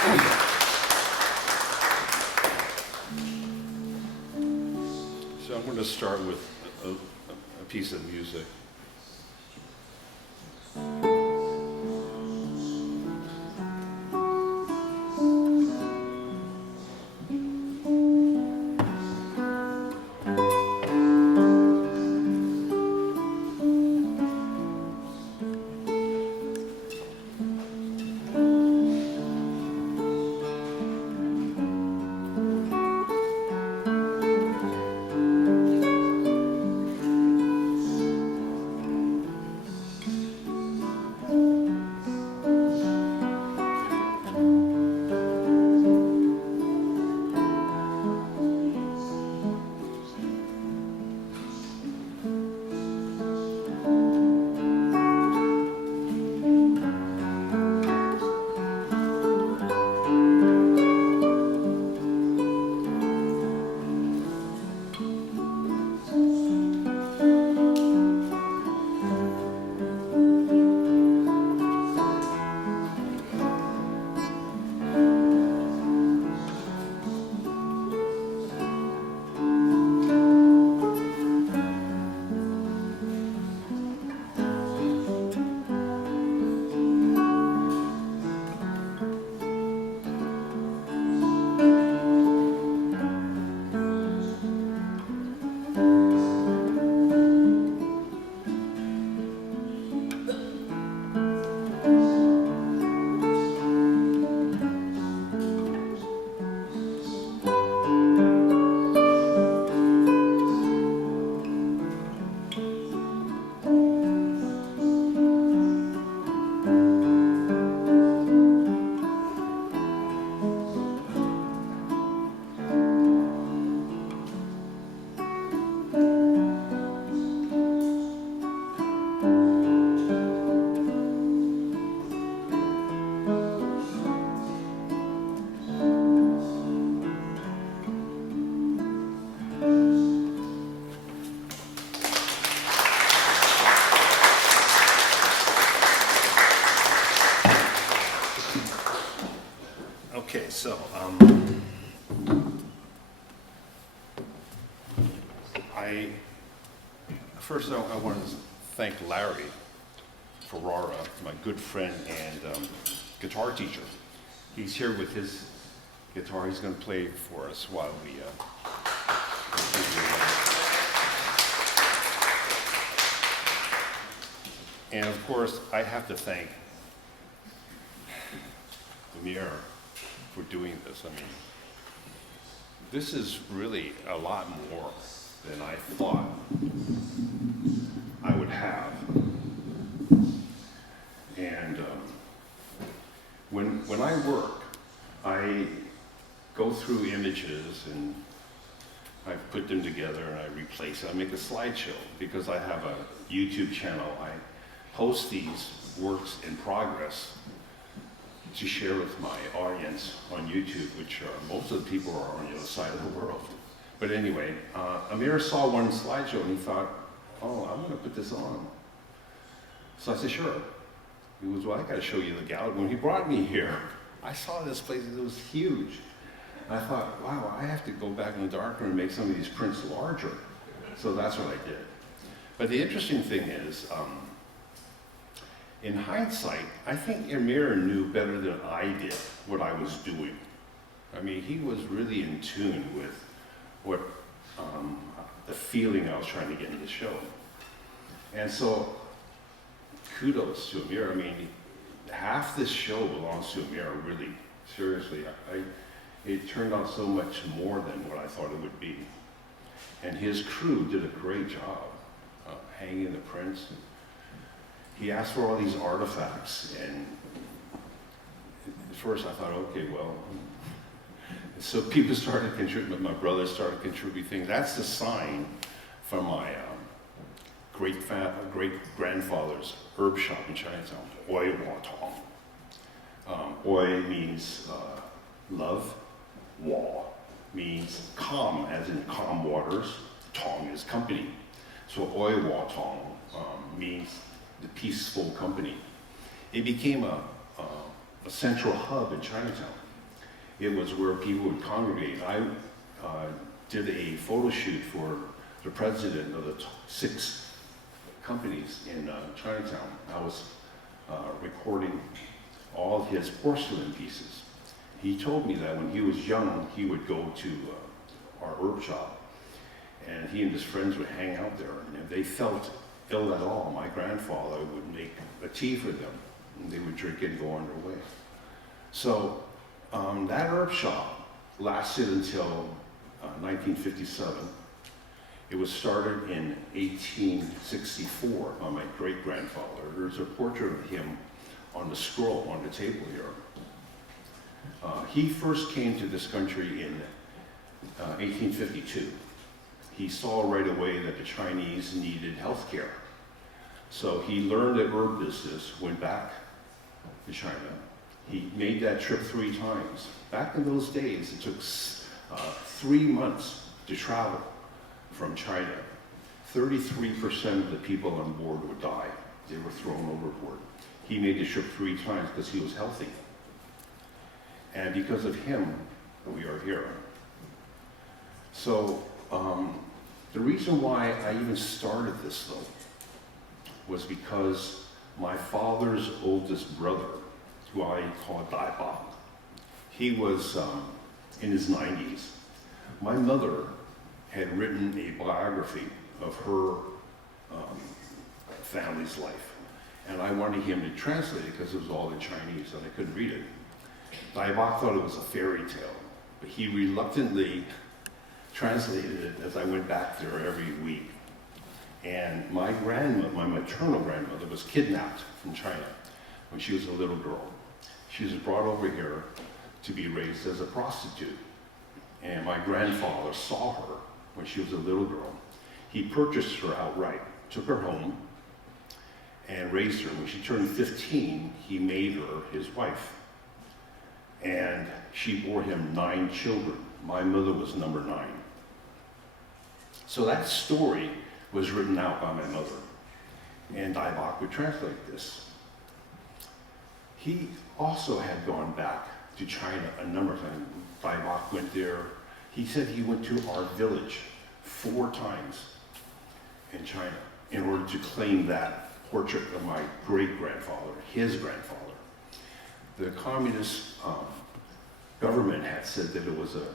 So I'm going to start with a piece of music. Okay, so first I want to thank Larry Ferrara, my good friend and guitar teacher. He's here with his guitar. He's going to play for us while we. And of course, I have to thank Amir for doing this. I mean, this is really a lot more than I thought I would have. And when I work, I go through images and I put them together and I replace it. I make a slideshow because I have a YouTube channel. I post these works in progress to share with my audience on YouTube, which most of the people are on the other side of the world. But anyway, Amir saw one slideshow and he thought, oh, I'm going to put this on. So I said, sure. He goes, well, I got to show you the gallery. When he brought me here, I saw this place, it was huge. And I thought, wow, I have to go back in the darkroom and make some of these prints larger. So that's what I did. But the interesting thing is, in hindsight, I think Amir knew better than I did what I was doing. I mean, he was really in tune with what the feeling I was trying to get in the show. And so, kudos to Amir. I mean, half this show belongs to Amir, really, seriously. It turned out so much more than what I thought it would be. And his crew did a great job hanging the prints. He asked for all these artifacts, and at first I thought, okay, well, so people started contributing, my brother started contributing things. That's the sign from my great-grandfather's herb shop in Chinatown, Oi Wa Tong. Oi means love, Wa means calm, as in calm waters, Tong is company. So Oi Wa Tong means the peaceful company. It became a central hub in Chinatown. It was where people would congregate. I did a photo shoot for the president of the 6 companies in Chinatown. I was recording all of his porcelain pieces. He told me that when he was young, he would go to our herb shop, and he and his friends would hang out there, and if they felt ill at all, my grandfather would make a tea for them, and they would drink it and go on their way. So that herb shop lasted until 1957. It was started in 1864 by my great-grandfather. There's a portrait of him on the scroll on the table here. He first came to this country in 1852. He saw right away that the Chinese needed health care. So he learned the herb business, went back to China. He made that trip 3 times. Back in those days, it took 3 months to travel from China. 33% of the people on board would die. They were thrown overboard. He made the trip 3 times because he was healthy. And because of him, we are here. So the reason why I even started this, though, was because my father's oldest brother, who I call Tai Chi, he was in his 90s. My mother had written a biography of her family's life, and I wanted him to translate it because it was all in Chinese and I couldn't read it. Tai Chi thought it was a fairy tale, but he reluctantly translated it as I went back there every week. And my maternal grandmother, was kidnapped from China when she was a little girl. She was brought over here to be raised as a prostitute. And my grandfather saw her when she was a little girl. He purchased her outright, took her home, and raised her. When she turned 15, he made her his wife. And she bore him 9 children. My mother was number 9. So that story was written out by my mother. And Tai Chi would translate this. He also had gone back to China a number of times. Tai Chi went there. He said he went to our village 4 times in China in order to claim that portrait of my great-grandfather, his grandfather. The communist government had said that it was a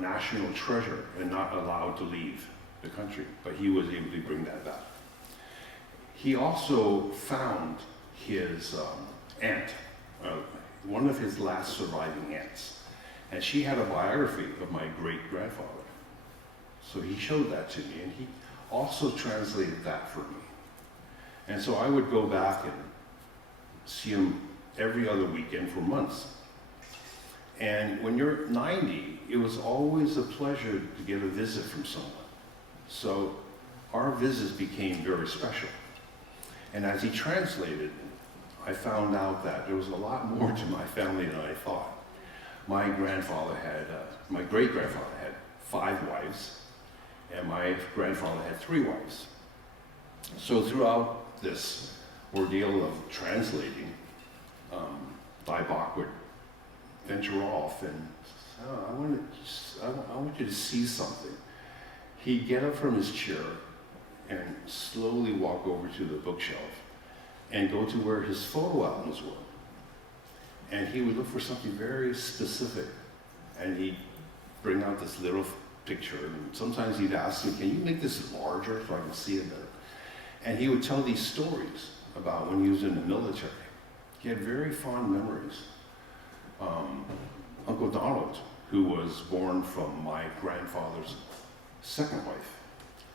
national treasure and not allowed to leave the country, but he was able to bring that back. He also found his aunt, one of his last surviving aunts, and she had a biography of my great-grandfather. So he showed that to me, and he also translated that for me. And so I would go back and see him every other weekend for months. And when you're 90, it was always a pleasure to get a visit from someone. So our visits became very special. And as he translated, I found out that there was a lot more to my family than I thought. My great-grandfather had 5 wives, and my grandfather had 3 wives. So throughout this ordeal of translating, Tai Chi would venture off and I want you to see something. He'd get up from his chair and slowly walk over to the bookshelf and go to where his photo albums were. And he would look for something very specific, and he'd bring out this little picture, and sometimes he'd ask me, can you make this larger so I can see it better? And he would tell these stories about when he was in the military. He had very fond memories. Uncle Donald, who was born from my grandfather's 2nd wife,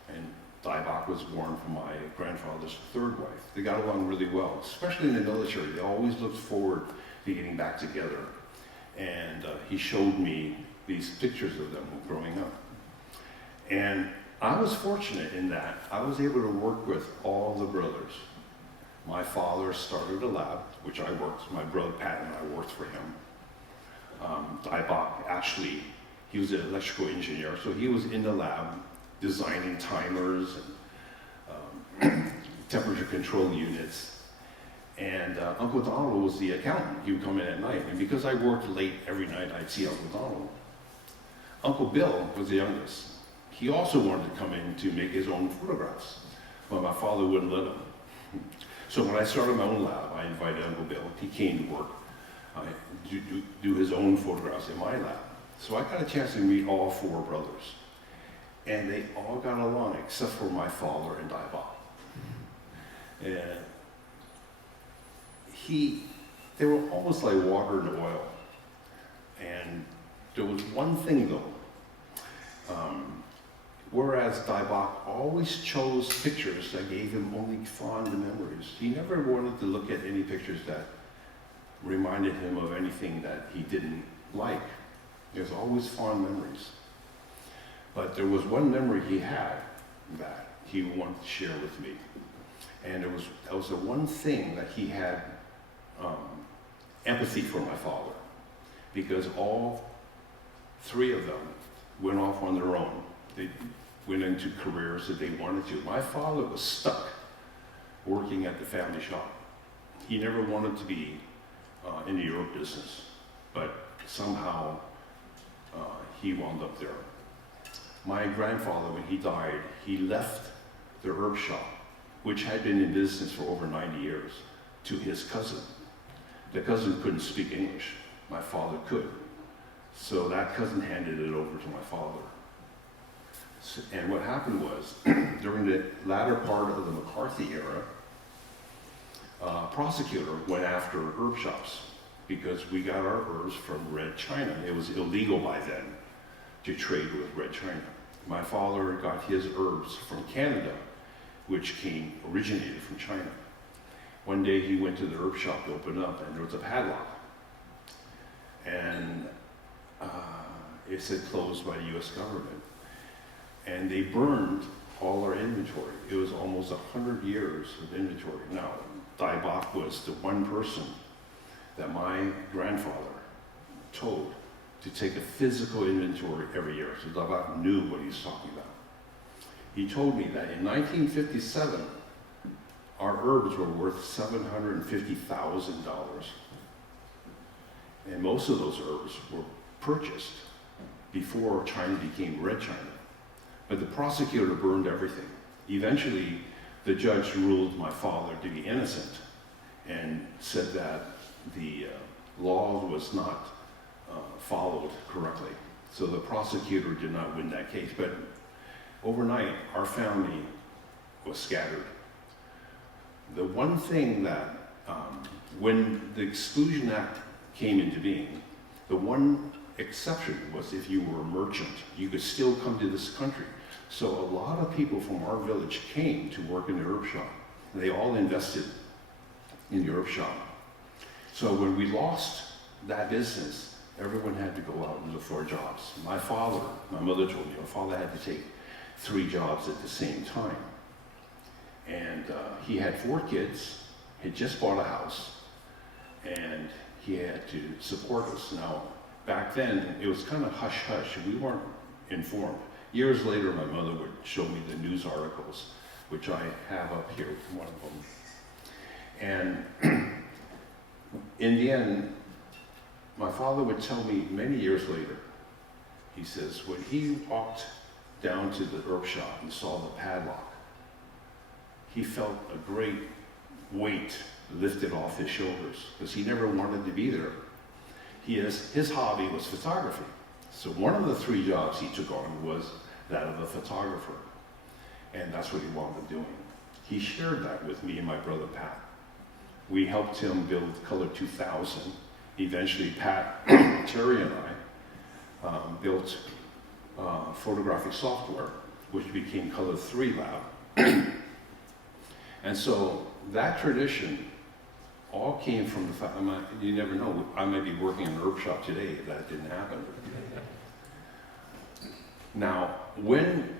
and Tai Chi was born from my grandfather's 3rd wife. They got along really well, especially in the military. They always looked forward to getting back together. And he showed me these pictures of them growing up. And I was fortunate in that I was able to work with all the brothers. My father started a lab, which I worked, my brother Pat and I worked for him. Tai Chi, actually, he was an electrical engineer, so he was in the lab designing timers and temperature control units. And Uncle Donald was the accountant. He would come in at night. And because I worked late every night, I'd see Uncle Donald. Uncle Bill was the youngest. He also wanted to come in to make his own photographs, but my father wouldn't let him. So when I started my own lab, I invited Uncle Bill. He came to work, do his own photographs in my lab. So I got a chance to meet all four brothers. And they all got along except for my father and Tai Bok. And they were almost like water and oil. And there was one thing though, whereas Tai Bok always chose pictures that gave him only fond memories. He never wanted to look at any pictures that reminded him of anything that he didn't like. There's always fond memories. But there was one memory he had that he wanted to share with me. And that was the one thing that he had empathy for my father. Because all three of them went off on their own. They went into careers that they wanted to. My father was stuck working at the family shop. He never wanted to be in the herb business, but somehow he wound up there. My grandfather, when he died, he left the herb shop, which had been in business for over 90 years, to his cousin. The cousin couldn't speak English. My father could. So that cousin handed it over to my father. And what happened was, during the latter part of the McCarthy era, a prosecutor went after herb shops because we got our herbs from Red China. It was illegal by then to trade with Red China. My father got his herbs from Canada, which originated from China. One day he went to the herb shop to open up and there was a padlock. And it said closed by the US government. And they burned all our inventory. It was almost 100 years of inventory. Now, Tai Bok was the one person that my grandfather told to take a physical inventory every year. So Tai Bok knew what he was talking about. He told me that in 1957, our herbs were worth $750,000. And most of those herbs were purchased before China became Red China. But the prosecutor burned everything. Eventually, the judge ruled my father to be innocent and said that the law was not followed correctly. So the prosecutor did not win that case. But overnight, our family was scattered. The one thing that, when the Exclusion Act came into being, the one exception was if you were a merchant, you could still come to this country. So a lot of people from our village came to work in the herb shop. They all invested in the herb shop. So when we lost that business, everyone had to go out and look for jobs. My mother told me, my father had to take 3 jobs at the same time. And he had 4 kids, had just bought a house, and he had to support us. Now, back then, it was kind of hush-hush. We weren't informed. Years later, my mother would show me the news articles, which I have up here, one of them. And in the end, my father would tell me many years later, he says, when he walked down to the herb shop and saw the padlock, he felt a great weight lifted off his shoulders because he never wanted to be there. His hobby was photography. So one of the 3 jobs he took on was that of a photographer. And that's what he wound up doing. He shared that with me and my brother Pat. We helped him build Color 2000. Eventually Pat, Terry and I built photographic software, which became Color 3 Lab. And so that tradition all came from the fact, you never know, I might be working in an herb shop today if that didn't happen. Now, when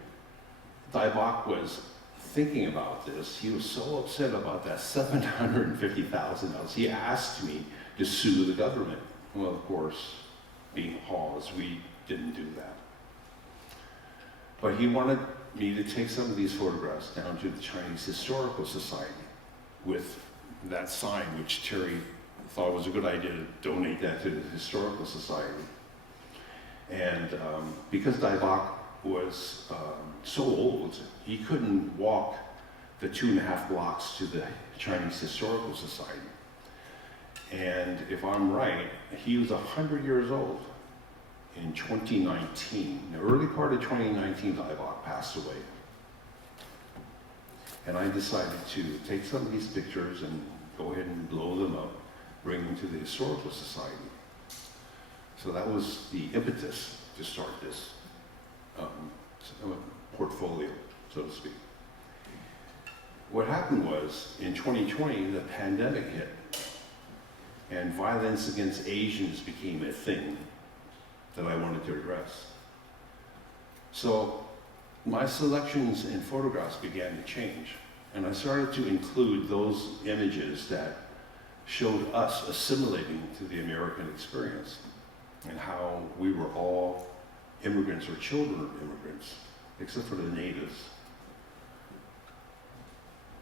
Tai Bok was thinking about this, he was so upset about that $750,000. He asked me to sue the government. Well, of course, being Hawes, we didn't do that. But he wanted me to take some of these photographs down to the Chinese Historical Society with that sign, which Terry thought was a good idea to donate that to the Historical Society. And because Dai Bak was so old, he couldn't walk the 2.5 blocks to the Chinese Historical Society. And if I'm right, he was 100 years old in 2019. The early part of 2019, Dai Bak passed away. And I decided to take some of these pictures and go ahead and blow them up, bring them to the Historical Society. So that was the impetus to start this portfolio, so to speak. What happened was, in 2020, the pandemic hit, and violence against Asians became a thing that I wanted to address. So my selections and photographs began to change, and I started to include those images that showed us assimilating to the American experience and how we were all immigrants or children of immigrants, except for the natives.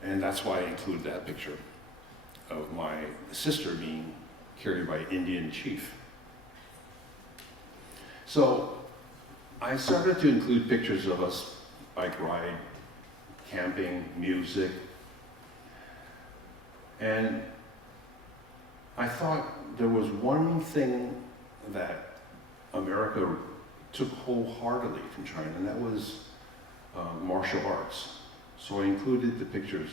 And that's why I include that picture of my sister being carried by an Indian chief. So I started to include pictures of us bike ride, camping, music, and I thought there was one thing that America took wholeheartedly from China, and that was martial arts. So I included the pictures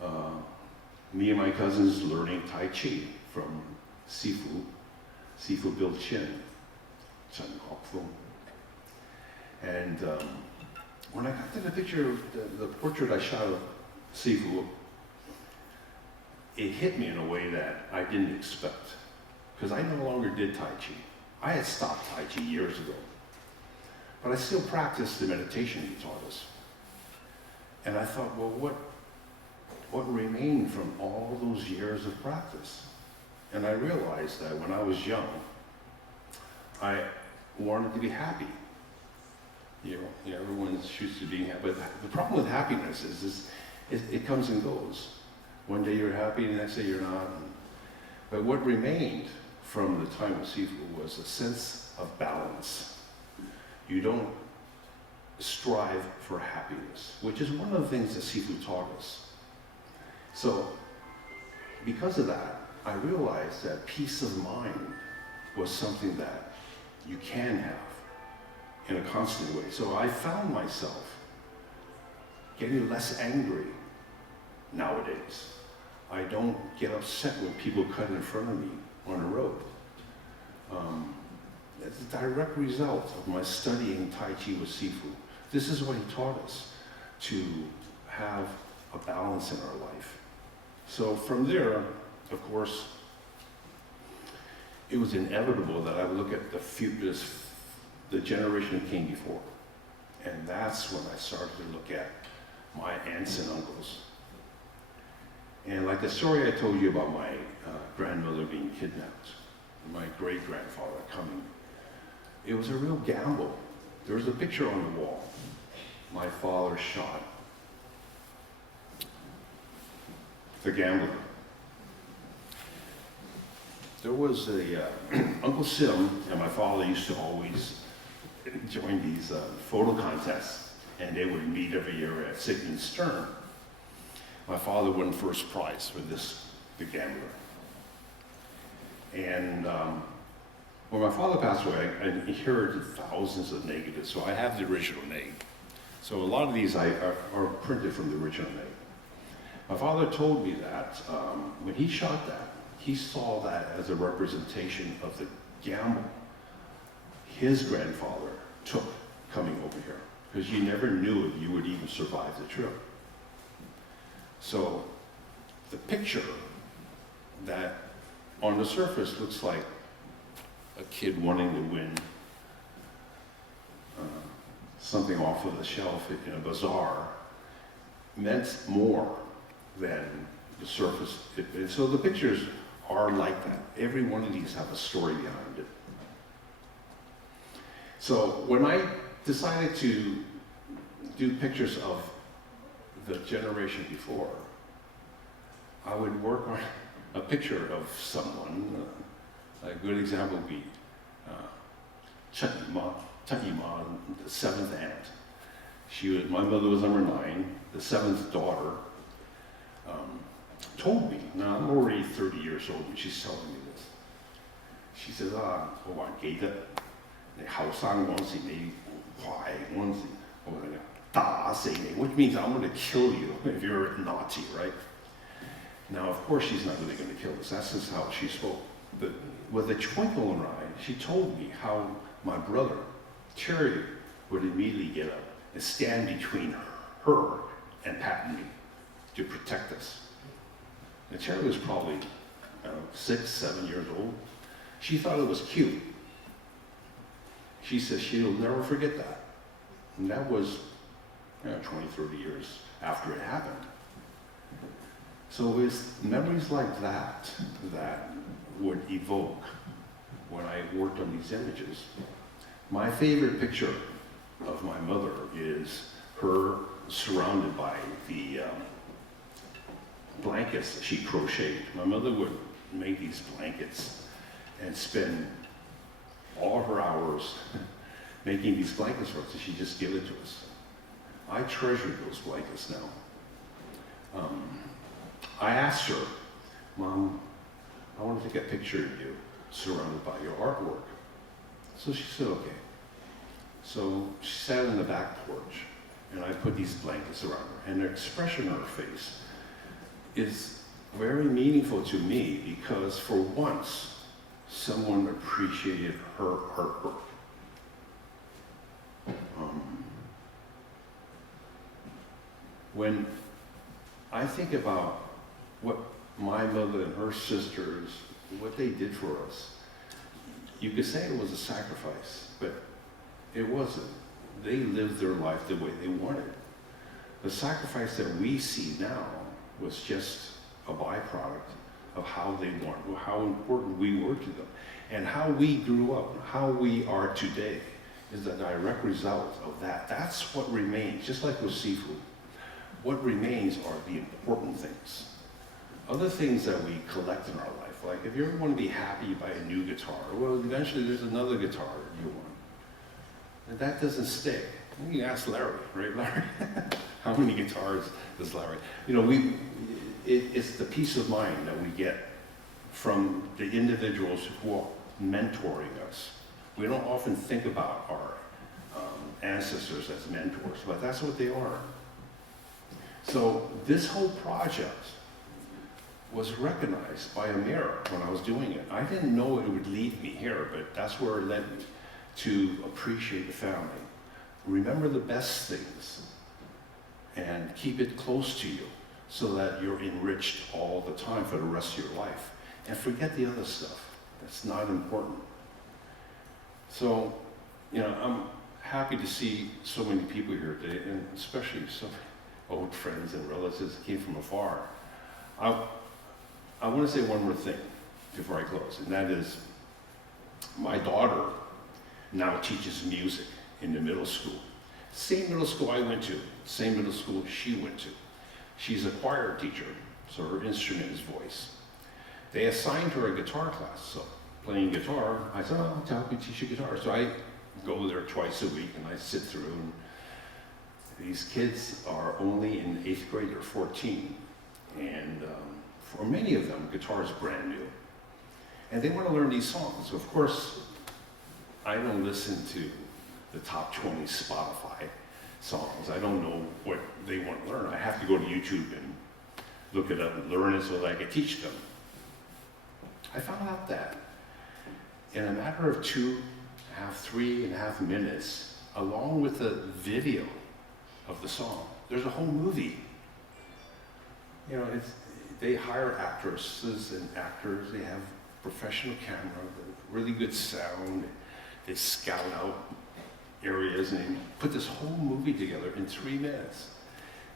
of me and my cousins learning Tai Chi from Sifu Bill Chin, Chen Kok-Fung. And when I got to the picture, the portrait I shot of Sifu, it hit me in a way that I didn't expect, because I no longer did Tai Chi. I had stopped Tai Chi years ago, but I still practiced the meditation he taught us. And I thought, well, what remained from all those years of practice? And I realized that when I was young, I wanted to be happy. You know, everyone shoots to being happy, but the problem with happiness is it comes and goes. One day you're happy, the next day you're not. But what remained from the time of Sifu was a sense of balance. You don't strive for happiness, which is one of the things that Sifu taught us. So, because of that, I realized that peace of mind was something that you can have in a constant way. So I found myself getting less angry nowadays. I don't get upset when people cut in front of me on the road. It's a direct result of my studying Tai Chi with Sifu. This is what he taught us, to have a balance in our life. So from there, of course, it was inevitable that I would look at the generation that came before. And that's when I started to look at my aunts and uncles. And like the story I told you about my grandmother being kidnapped, my great-grandfather coming, it was a real gamble. There was a picture on the wall. My father shot the gambler. There was a Uncle Sim and my father used to always join these photo contests, and they would meet every year at Sigmund Stern. My father won first prize for the gambler. And when my father passed away, I inherited thousands of negatives, so I have the original neg. So a lot of these are printed from the original neg. My father told me that when he shot that, he saw that as a representation of the gamble his grandfather took coming over here, because you never knew if you would even survive the trip. So the picture that on the surface looks like a kid wanting to win something off of the shelf in a bazaar meant more than the surface. And so the pictures are like that. Every one of these have a story behind it. So when I decided to do pictures of the generation before, I would work on a picture of someone. A good example would be Ma, the seventh aunt. My mother was number 9. The seventh daughter told me, now I'm already 30 years old, and she's telling me this. She says, 我還記得你後生嗰時你壞嗰陣時，我話你打死你, which means I'm going to kill you if you're naughty, right? Now, of course, she's not really going to kill us. That's just how she spoke. But with a twinkle in her eye, she told me how my brother, Terry, would immediately get up and stand between her and Pat and me to protect us. And Terry was probably, 6, 7 years old. She thought it was cute. She says she'll never forget that. And that was 20, 30 years after it happened. So it's memories like that that would evoke when I worked on these images. My favorite picture of my mother is her surrounded by the blankets that she crocheted. My mother would make these blankets and spend all her hours making these blankets for us, and she'd just give it to us. I treasure those blankets now. I asked her, Mom, I want to take a picture of you surrounded by your artwork. So she said, okay. So she sat in the back porch, and I put these blankets around her, and the expression on her face is very meaningful to me because for once, someone appreciated her artwork. When I think about what my mother and her sisters, what they did for us, you could say it was a sacrifice, but it wasn't. They lived their life the way they wanted. The sacrifice that we see now was just a byproduct of how they wanted, how important we were to them. And how we grew up, how we are today, is a direct result of that. That's what remains, just like with seafood. What remains are the important things. Other things that we collect in our life, like if you ever want to be happy, you buy a new guitar. Well, eventually there's another guitar you want. And that doesn't stay. You can ask Larry, right, Larry? How many guitars does Larry? It's the peace of mind that we get from the individuals who are mentoring us. We don't often think about our ancestors as mentors, but that's what they are. So this whole project was recognized by a mirror when I was doing it. I didn't know it would lead me here, but that's where it led me, to appreciate the family. Remember the best things and keep it close to you so that you're enriched all the time for the rest of your life. And forget the other stuff. That's not important. So, I'm happy to see so many people here today, and especially so many old friends and relatives that came from afar. I want to say one more thing before I close, and that is my daughter now teaches music in the middle school. Same middle school I went to, same middle school she went to. She's a choir teacher, so her instrument is voice. They assigned her a guitar class, so playing guitar, I said, oh, I'll help you teach you guitar. So I go there twice a week and I sit through, and these kids are only in 8th grade, they're 14. And for many of them, guitar is brand new. And they want to learn these songs. So of course, I don't listen to the top 20 Spotify songs. I don't know what they want to learn. I have to go to YouTube and look it up and learn it so that I can teach them. I found out that in a matter of 3.5 minutes, along with the video of the song, there's a whole movie. They hire actresses and actors. They have professional camera, really good sound. They scout out areas and put this whole movie together in 3 minutes.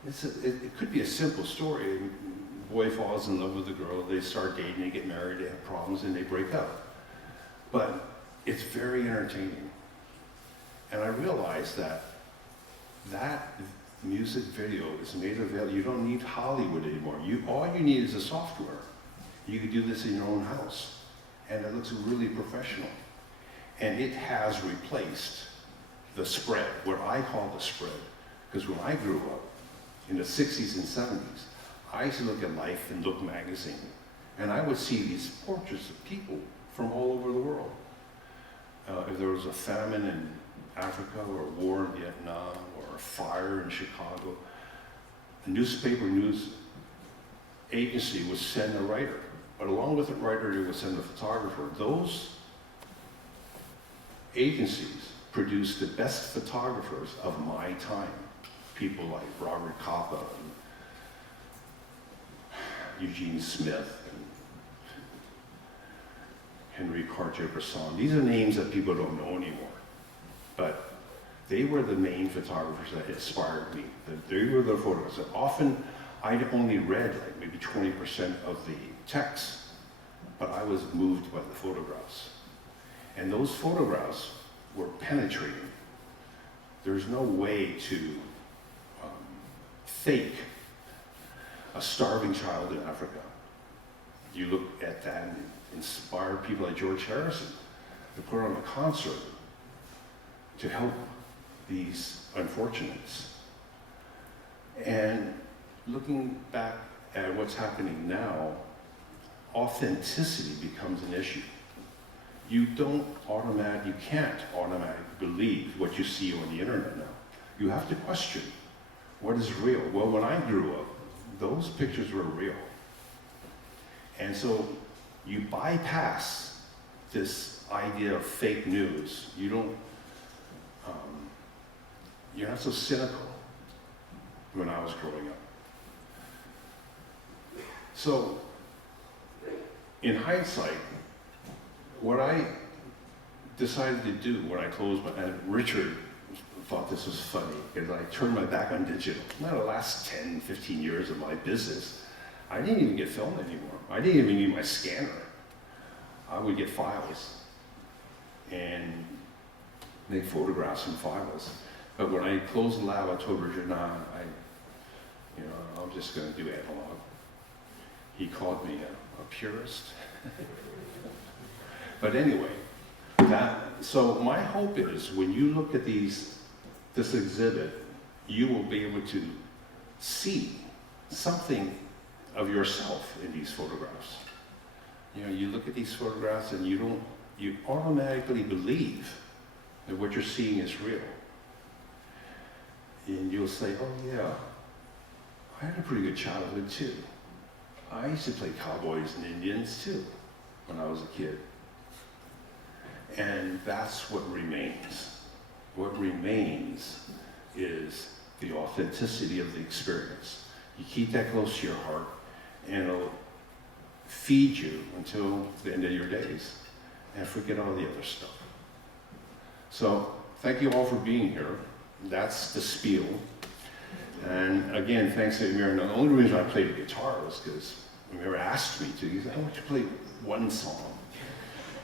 It could be a simple story. A boy falls in love with a girl, they start dating, they get married, they have problems, and they break up. But it's very entertaining. And I realized that music video is made available. You don't need Hollywood anymore. All you need is a software. You can do this in your own house. And it looks really professional. And it has replaced the spread, what I call the spread. Because when I grew up, in the 60s and 70s, I used to look at Life and Look magazine, and I would see these portraits of people from all over the world. If there was a famine in Africa, or a war in Vietnam, or a fire in Chicago, a newspaper news agency would send a writer, but along with the writer, they would send a photographer. Those agencies produced the best photographers of my time. People like Robert Capa and Eugene Smith and Henry Cartier-Bresson. These are names that people don't know anymore. But they were the main photographers that inspired me. They were the photographers. And often, I'd only read like maybe 20% of the text, but I was moved by the photographs. And those photographs were penetrating. There's no way to fake a starving child in Africa. You look at that and inspire people like George Harrison to put on a concert to help these unfortunates. And looking back at what's happening now, authenticity becomes an issue. You can't automatically believe what you see on the internet now. You have to question what is real. Well, when I grew up, those pictures were real. And so you bypass this idea of fake news. You're not so cynical when I was growing up. So, in hindsight, what I decided to do when I closed and Richard thought this was funny, because I turned my back on digital. Now the last 10, 15 years of my business, I didn't even get film anymore. I didn't even need my scanner. I would get files and make photographs from files. But when I closed the lab, I told Richard, nah, I'm just going to do analog. He called me a purist. But anyway, so my hope is when you look at this exhibit, you will be able to see something of yourself in these photographs. You look at these photographs and you automatically believe that what you're seeing is real. And you'll say, oh yeah, I had a pretty good childhood too. I used to play cowboys and Indians too when I was a kid. And that's what remains. What remains is the authenticity of the experience. You keep that close to your heart, and it'll feed you until the end of your days, and forget all the other stuff. So, thank you all for being here. That's the spiel. And again, thanks to Amir. And the only reason I played the guitar was because Amir asked me to. He said, I want you to play one song.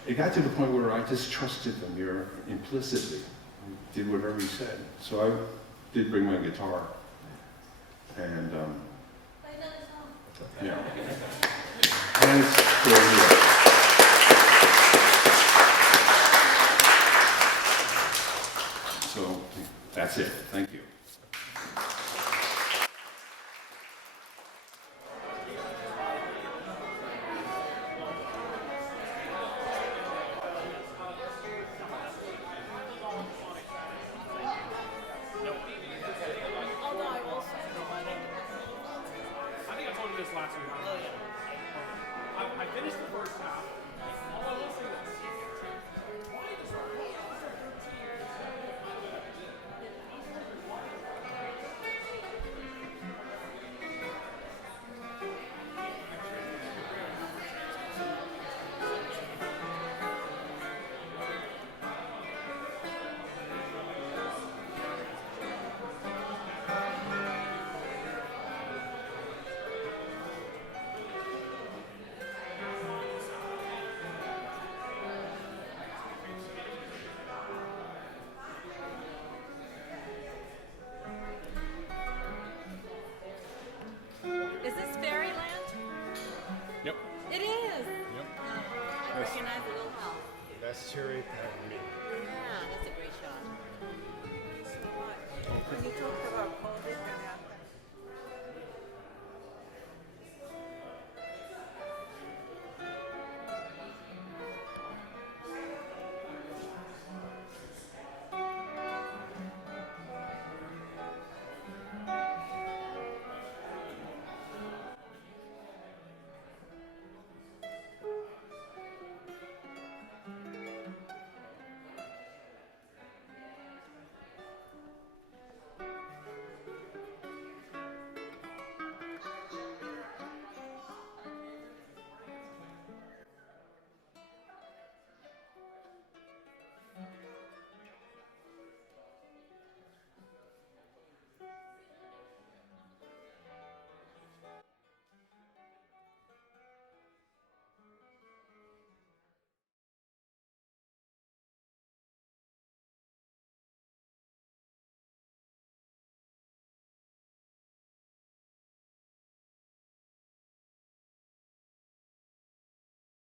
It got to the point where I just trusted Amir implicitly, did whatever he said. So I did bring my guitar, and yeah. Thanks for So that's it. Thank you.